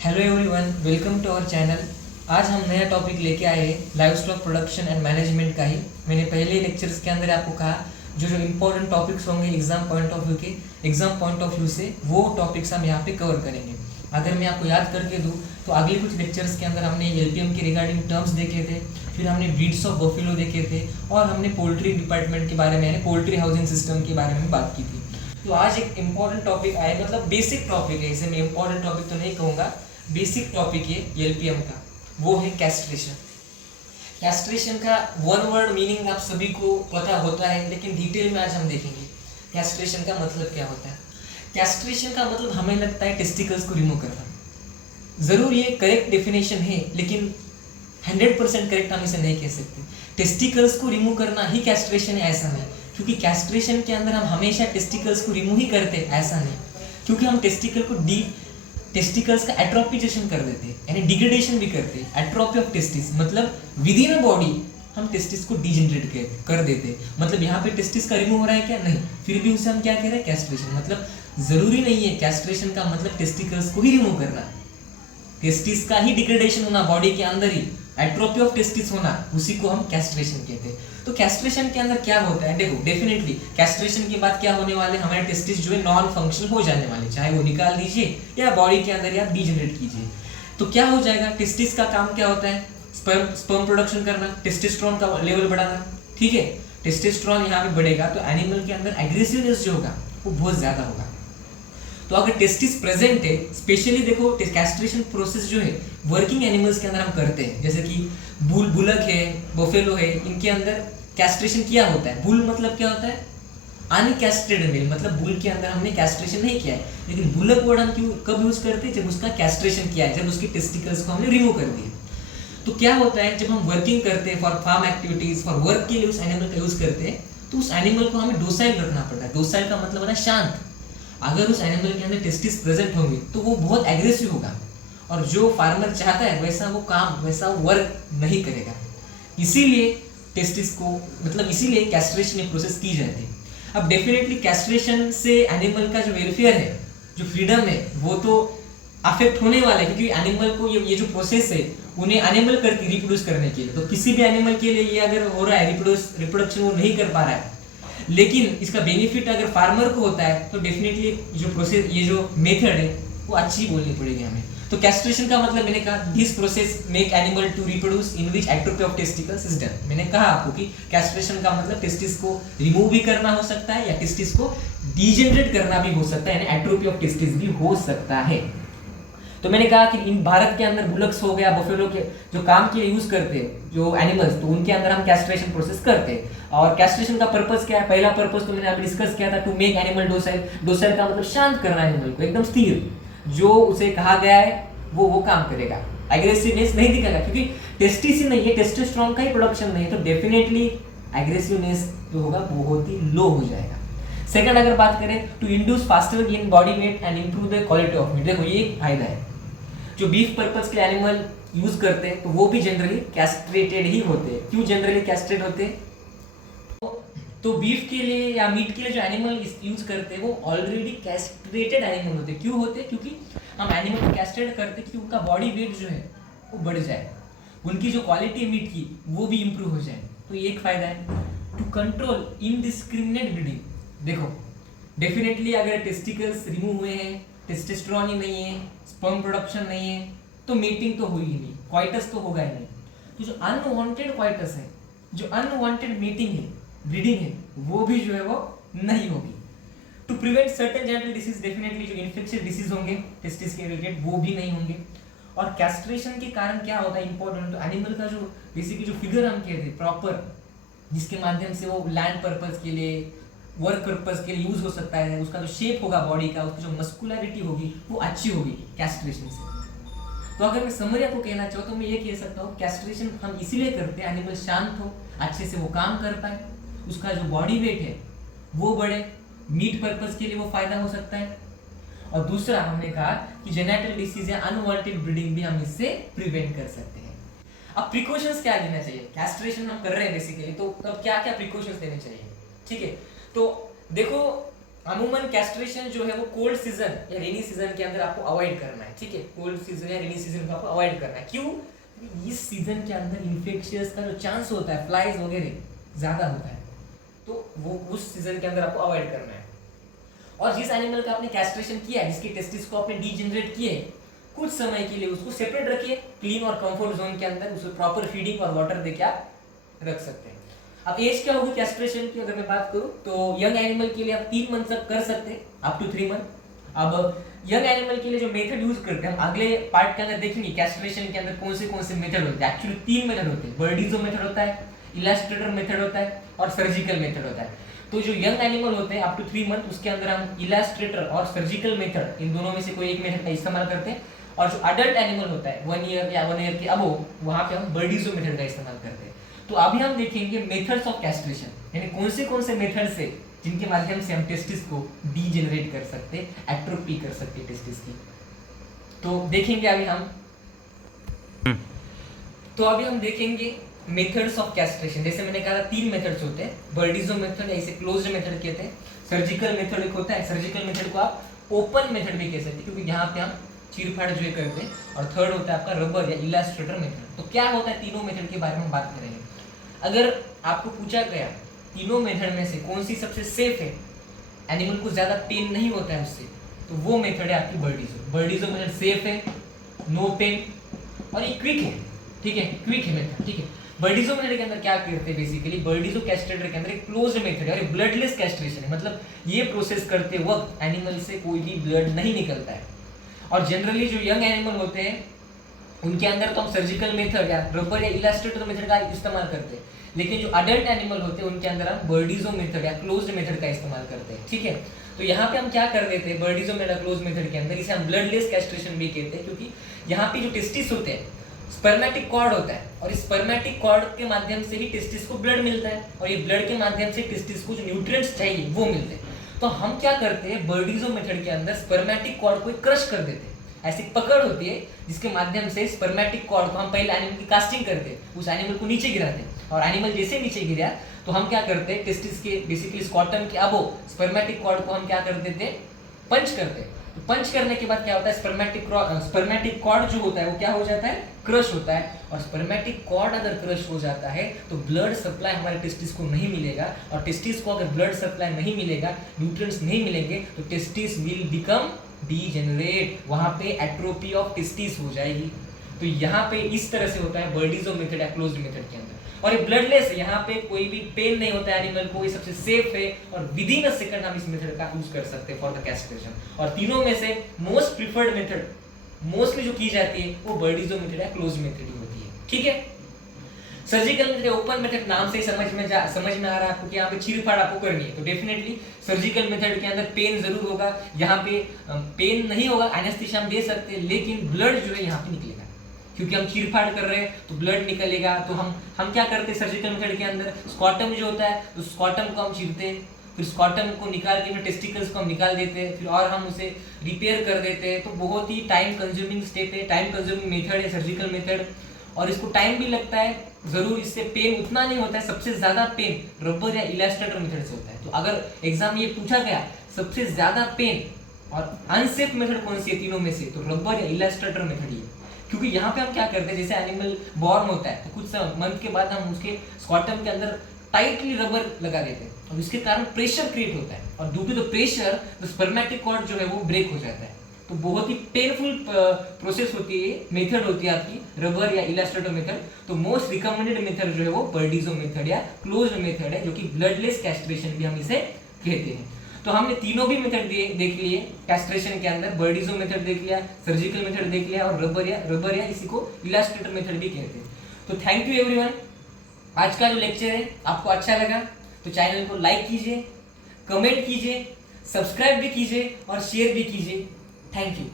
Hello everyone, welcome to our channel. आज हम नया टॉपिक लेके आए हैं live stock production and management का ही। मैंने पहले लेक्चर्स के अंदर आपको कहा जो जो इम्पोर्टेंट टॉपिक्स होंगे एग्जाम पॉइंट ऑफ व्यू से वो टॉपिक्स हम यहाँ पे कवर करेंगे। अगर मैं आपको याद करके दूँ तो अगले कुछ लेक्चर्स के अंदर हमने एलपीएम के रिगार्डिंग टर्म्स देखे थे, फिर हमने ब्रीड्स ऑफ बफेलो देखे थे और हमने पोल्ट्री डिपार्टमेंट के बारे में यानी पोल्ट्री हाउसिंग सिस्टम के बारे में बात की थी। तो आज एक इम्पॉर्टेंट टॉपिक आया, मतलब बेसिक टॉपिक है, इसे मैं इम्पॉर्टेंट टॉपिक तो नहीं कहूँगा, बेसिक टॉपिक है एलपीएम का, वो है कैस्ट्रेशन। कैस्ट्रेशन का वन वर्ड मीनिंग आप सभी को पता होता है, लेकिन डिटेल में आज हम देखेंगे कैस्ट्रेशन का मतलब क्या होता है। कैस्ट्रेशन का मतलब हमें लगता है टेस्टिकल्स को रिमूव करना। ज़रूर ये करेक्ट डेफिनेशन है, लेकिन 100% करेक्ट हम इसे नहीं कह सकते। टेस्टिकल्स को रिमूव करना ही कैस्ट्रेशन है ऐसा नहीं, क्योंकि कैस्ट्रेशन के अंदर हम हमेशा टेस्टिकल्स को रिमूव ही करते ऐसा नहीं, क्योंकि हम टेस्टिकल्स का एट्रोफिजेशन कर देते हैं, यानी डिग्रेडेशन भी करते हैं। एट्रोफी ऑफ टेस्टिस मतलब विद इन अ बॉडी हम टेस्टिस को डिजेनरेट कर देते हैं। मतलब यहाँ पे टेस्टिस का रिमूव हो रहा है क्या? नहीं, फिर भी उसे हम क्या कह रहे हैं? कैस्ट्रेशन। मतलब जरूरी नहीं है कैस्ट्रेशन का मतलब टेस्टिकल्स को ही रिमूव करना, टेस्टिस का ही डिग्रेडेशन होना बॉडी के अंदर ही, एट्रोफी ऑफ टेस्टिस होना, उसी को हम कैस्ट्रेशन कहते हैं। तो कैस्ट्रेशन के अंदर क्या होता है? देखो, डेफिनेटली कैस्ट्रेशन के बाद क्या होने वाले, हमारे टेस्टिस जो है नॉन फंक्शनल हो जाने वाले, चाहे वो निकाल दीजिए या बॉडी के अंदर या डीजनरेट कीजिए। तो क्या हो जाएगा? टेस्टिस का काम क्या होता है? स्पर्म प्रोडक्शन करना, टेस्टोस्टेरोन का लेवल बढ़ाना। ठीक है, टेस्टोस्टेरोन यहाँ पे बढ़ेगा तो एनिमल के अंदर एग्रेसिवनेस जो होगा वो बहुत ज्यादा होगा। तो अगर टेस्टिस प्रेजेंट है, स्पेशली देखो कैस्ट्रेशन प्रोसेस जो है वर्किंग एनिमल्स के अंदर हम करते हैं, जैसे कि बुलक है, बफेलो है, इनके अंदर कैस्ट्रेशन किया होता है। बुल मतलब क्या होता है? अनकैस्ट्रेटेड मेल, मतलब बुल के अंदर हमने कैस्ट्रेशन नहीं किया है, लेकिन बुलक वर्ड हम क्यों कब यूज करते हैं? जब उसका कैस्ट्रेशन किया है, जब उसके टेस्टिकल्स को हमने रिमूव कर दिया। तो क्या होता है, जब हम वर्किंग करते हैं for farm activities, for work के लिए उस एनिमल का यूज करते हैं, तो उस एनिमल को हमें डोसाइल रखना पड़ता है। डोसाइल का मतलब होता है शांत। अगर उस एनिमल के अंदर टेस्टिस प्रेजेंट होंगे तो वो बहुत एग्रेसिव होगा, और जो फार्मर चाहता है वैसा वो काम, वैसा वो वर्क नहीं करेगा। इसीलिए टेस्टिस को, मतलब इसीलिए कैस्ट्रेशन प्रोसेस की जाती है। अब डेफिनेटली कैस्ट्रेशन से एनिमल का जो वेलफेयर है, जो फ्रीडम है, वो तो अफेक्ट होने वाला है, क्योंकि एनिमल को ये जो प्रोसेस है उन्हें एनिमल करती रिप्रोड्यूस करने के लिए। तो किसी भी एनिमल के लिए ये अगर हो रहा है रिप्रोडक्शन, वो नहीं कर पा रहा है, लेकिन इसका बेनिफिट अगर फार्मर को होता है तो डेफिनेटली जो प्रोसेस, ये जो मेथड है वो अच्छी बोलनी पड़ेगी हमें। तो कैस्ट्रेशन का मतलब मैंने कहा, this process make animal to reproduce in which atrophy of testicles is done. मैंने कहा आपको कि कैस्ट्रेशन का मतलब टेस्टिस को रिमूव भी करना हो सकता है या टेस्टिस को डीजेनरेट करना भी हो सकता है, यानी एट्रोफी ऑफ टेस्टिस भी हो सकता है। तो मैंने कहा कि इन भारत के अंदर बुलक्स हो गया, बफेलो के जो काम के यूज करते हैं जो एनिमल्स, तो उनके अंदर हम कैस्ट्रेशन प्रोसेस करते हैं। और कैस्ट्रेशन का पर्पस क्या है? पहला पर्पस तो मैंने अभी डिस्कस किया था, to make animal docile. Docile का मतलब शांत करना एनिमल को, एकदम स्थिर, जो उसे कहा गया है वो काम करेगा, एग्रेसिवनेस नहीं दिखाएगा, क्योंकि टेस्टिस ही नहीं है, टेस्टोस्टेरोन का ही प्रोडक्शन नहीं है, तो डेफिनेटली एग्रेसिवनेस जो होगा बहुत ही लो हो जाएगा। सेकंड अगर बात करें, to induce faster gain body weight and improve the quality of meat. देखो, ये एक फायदा है। जो बीफ पर्पस के एनिमल यूज करते हैं तो वो भी जनरली कैस्ट्रेटेड ही होते हैं। क्यों जनरली कैस्ट्रेट होते हैं? तो बीफ के लिए या मीट के लिए जो एनिमल यूज करते हैं वो ऑलरेडी कैस्ट्रेटेड एनिमल होते हैं। क्यों होते हैं? क्योंकि हम एनिमल को कैस्ट्रेट करते हैं कि उनका बॉडी वेट जो है वो बढ़ जाए, उनकी जो क्वालिटी है मीट की वो भी इंप्रूव हो जाए। तो ये एक फायदा है। To control indiscriminate breeding. देखो, डेफिनेटली अगर टेस्टिकल्स रिमूव हुए हैं, टेस्टोस्टेरोन ही नहीं है, स्पर्म प्रोडक्शन नहीं है, तो मीटिंग तो हुई ही नहीं, क्वाइटस तो होगा ही नहीं। तो जो अनवांटेड क्वाइटस है, जो अनवांटेड मीटिंग है, ब्रीडिंग है, वो भी जो है वो नहीं होगी। To prevent certain genital disease, definitely जो इन्फेक्शियस डिसीज होंगे टेस्टिस के रिलेटेड वो भी नहीं होंगे। और कैस्ट्रेशन के कारण क्या होता है इंपॉर्टेंट, तो एनिमल का जो बेसिकली जो फिगर हम कहते हैं प्रॉपर, जिसके माध्यम से वो लैंड पर्पज के लिए, वर्क पर्पज के लिए यूज हो सकता है, उसका जो शेप होगा बॉडी का, उसकी जो मस्कुलरिटी होगी वो अच्छी होगी कैस्ट्रेशन से। तो अगर मैं समरी आपको कहना चाहूँ तो मैं ये कह सकता हूँ, कैस्ट्रेशन हम इसीलिए करते हैं एनिमल शांत हो, अच्छे से वो काम कर पाए, उसका जो बॉडी वेट है वो बढ़े, मीट पर्पज के लिए वो फायदा हो सकता है। और दूसरा हमने कहा कि जेनेटिक डिसीज या अनवांटेड ब्रीडिंग भी हम इससे प्रिवेंट कर सकते हैं। अब प्रिकॉशंस क्या लेना चाहिए? कैस्ट्रेशन हम कर रहे हैं बेसिकली, तो अब क्या क्या प्रिकॉशंस लेने चाहिए? ठीक है, तो देखो, अमूमन कैस्ट्रेशन जो है वो कोल्ड सीजन या रेनी सीजन के अंदर आपको अवॉइड करना है, ठीक है। कोल्ड सीजन या रेनी सीजन को आपको अवॉइड करना है। क्यों? इस सीजन के अंदर इन्फेक्शियस का जो चांस होता है, फ्लाइज वगैरह ज्यादा होता है, तो वो उस सीजन के अंदर आपको अवॉइड करना है। और जिस एनिमल का आपने कैस्ट्रेशन किया है, जिसके टेस्टिस को आपने डीजेनरेट किए, कुछ समय के लिए उसको सेपरेट रखिए क्लीन और कंफर्ट जोन के अंदर, उसको प्रॉपर फीडिंग और वाटर देके आप रख सकते हैं। अब एज क्या होगी कैस्ट्रेशन की अगर मैं बात करूं तो यंग एनिमल के लिए आप 3 मंथ तक कर सकते हैं, अप टू 3 मंथ। अब यंग एनिमल के लिए जो मेथड यूज करते हैं, हम अगले पार्ट के अंदर देखेंगे कैस्ट्रेशन के अंदर कौन से मेथड होते हैं। एक्चुअली 3 मेथड होते हैं, बर्डीजो मेथड होता है, इलास्ट्रेटर मेथड होता है और सर्जिकल मेथड होता है। तो जो यंग एनिमल होते हैं अप टू 3 मंथ, उसके अंदर हम इलास्ट्रेटर और सर्जिकल मेथड, इन दोनों में से कोई एक मेथड का इस्तेमाल करते हैं। और जो अडल्ट एनिमल होता है 1 ईयर या 1 ईयर के अबव, वहां पे हम बर्डीजो मेथड का इस्तेमाल करते हैं। तो अभी हम देखेंगे मेथड्स ऑफ कैस्ट्रेशन, यानी कौन से मेथड्स है जिनके माध्यम से हम टेस्टिस को डीजेनरेट कर सकते, एट्रोफी कर सकते टेस्टिस की। तो देखेंगे अभी हम देखेंगे मेथड्स ऑफ कैस्ट्रेशन। जैसे मैंने कहा 3 मेथड्स होते हैं, बर्डीजो मेथड या इसे क्लोज्ड मेथड कहते हैं, सर्जिकल मेथड एक होता है, सर्जिकल मेथड को आप ओपन मेथड भी कह सकते हैं क्योंकि यहाँ पे हम चीरफाड़ जो करते हैं, और थर्ड होता है आपका रबर या इलास्ट्रेटर मेथड। तो क्या होता है तीनों मेथड के बारे में बात करेंगे। अगर आपको पूछा गया तीनों मेथड में से कौन सी सबसे सेफ है, एनिमल को ज्यादा पेन नहीं होता है उससे, तो वो मेथड है आपकी बर्डीजो। बर्डीजो मेथड सेफ है, नो पेन और ये क्विक है, ठीक है, क्विक है मेथड, ठीक है। बर्डीजो मेथड के अंदर क्या करते हैं, बेसिकली बर्डीजो कैस्ट्रेटर के अंदर एक क्लोज्ड मेथड है और एक ब्लडलेस कैस्ट्रेशन है, मतलब ये प्रोसेस करते वक्त एनिमल से कोई भी ब्लड नहीं निकलता है। और जनरली जो यंग एनिमल होते हैं उनके अंदर तो हम सर्जिकल मेथड या रबर या इलास्ट्रेटर मेथड का इस्तेमाल करते हैं, लेकिन जो अडल्ट एनिमल होते हैं उनके अंदर हम बर्डीजो मेथड या क्लोज्ड मेथड का इस्तेमाल करते हैं, ठीक है। तो यहाँ पे हम क्या कर देते हैं, बर्डीजो मेथड क्लोज्ड मेथड के अंदर इसे हम ब्लडलेस कैस्ट्रेशन भी कहते हैं, क्योंकि यहाँ पे जो टेस्टिस होते हैं, स्पर्मेटिक कॉर्ड होता है और इस स्पर्मेटिक कॉर्ड के माध्यम से ही टेस्टिस को ब्लड मिलता है और ये ब्लड के माध्यम से टेस्टिस को जो न्यूट्रिएंट्स चाहिए वो मिलते हैं। तो हम क्या करते हैं, बर्डीजो मेथड के अंदर स्पर्मेटिक कॉर्ड को क्रश कर देते हैं। ऐसी पकड़ होती है जिसके माध्यम से स्पर्मेटिक कॉर्ड को हम पहले एनिमल की कास्टिंग करते हैं, उस एनिमल को नीचे गिराते हैं और एनिमल जैसे नीचे गिरा तो हम क्या करते हैं, टेस्टिस के बेसिकली स्कॉटम के अबो स्पर्मेटिक कॉर्ड को हम क्या कर देते हैं, पंच करते हैं। तो पंच करने के बाद क्या होता है, स्पर्मेटिक कॉर्ड जो होता है वो क्या हो जाता है, क्रश होता है। और स्पर्मेटिक कॉर्ड अगर क्रश हो जाता है तो ब्लड सप्लाई हमारे टेस्टिस को नहीं मिलेगा, और टेस्टिस को अगर ब्लड सप्लाई नहीं मिलेगा, न्यूट्रिएंट्स नहीं मिलेंगे, तो टेस्टिस विल बिकम डीजेनरेट, वहां पे एट्रोफी ऑफ टेस्टिस हो जाएगी। तो यहाँ पे इस तरह से होता है बर्डीजो मेथड या क्लोज्ड मेथड के अंदर। और ये ब्लडलेस है, यहाँ पे कोई भी पेन नहीं होता है एनिमल को, ये सबसे सेफ है और विद इन अ सेकंड हम इस मेथड का यूज कर सकते हैं फॉर द कैस्ट्रेशन। और तीनों में से मोस्ट प्रिफर्ड मेथड मोस्टली जो की जाती है वो बर्डीजो मेथड या क्लोज्ड मेथड ही होती है, ठीक है। सर्जिकल मेथड ओपन मेथड नाम से ही समझ में आ रहा है आपको कि यहाँ पे चीरफाड़ आपको करनी है, तो डेफिनेटली सर्जिकल मेथड के अंदर पेन जरूर होगा। यहाँ पे पेन नहीं होगा, एनेस्थीसिया हम दे सकते हैं, लेकिन ब्लड जो है यहाँ पे निकलेगा क्योंकि हम चीरफाड़ कर रहे हैं तो ब्लड निकलेगा। तो हम क्या करते हैं सर्जिकल मेथड के अंदर, स्कॉटम जो होता है तो स्कॉटम को हम चीरते हैं, फिर स्कॉटम को निकाल के फिर टेस्टिकल्स को हम निकाल देते हैं, फिर और हम उसे रिपेयर कर देते हैं। तो बहुत ही टाइम कंज्यूमिंग स्टेप है, टाइम कंज्यूमिंग मेथड है सर्जिकल मेथड, और इसको टाइम भी लगता है जरूर। इससे पेन उतना नहीं होता है, सबसे ज्यादा पेन रबर या इलास्ट्रेटर मेथड से होता है। तो अगर एग्जाम ये पूछा गया सबसे ज्यादा पेन और अनसेफ मेथड कौन सी है तीनों में से, तो रबर या इलास्ट्रेटर मेथड ही है। क्योंकि यहाँ पे हम क्या करते हैं, जैसे एनिमल बॉर्न होता है तो कुछ मंथ के बाद हम उसके स्कॉटम के अंदर टाइटली रबर लगा देते हैं और इसके कारण प्रेशर क्रिएट होता है, और due to the pressure the spermatic cord जो है वो ब्रेक हो जाता है। तो बहुत ही पेनफुल प्रोसेस होती है, मेथड होती है आपकी रबर या इलास्ट्रेटर मेथड। तो मोस्ट रिकमेंडेड मेथड जो है वो बर्डीजो मेथड या क्लोज्ड मेथड है, जो कि ब्लडलेस कैस्ट्रेशन भी हम इसे कहते हैं। तो हमने तीनों भी मेथड देख लिए कैस्ट्रेशन के अंदर, बर्डीजो मेथड देख लिया, सर्जिकल मेथड देख लिया, और रबर या इसी को इलास्ट्रेटर मेथड भी कहते हैं। तो थैंक यू एवरीवन। आज का जो लेक्चर है आपको अच्छा लगा तो चैनल को लाइक कीजिए, कमेंट कीजिए, सब्सक्राइब भी कीजिए और शेयर भी कीजिए। Thank you.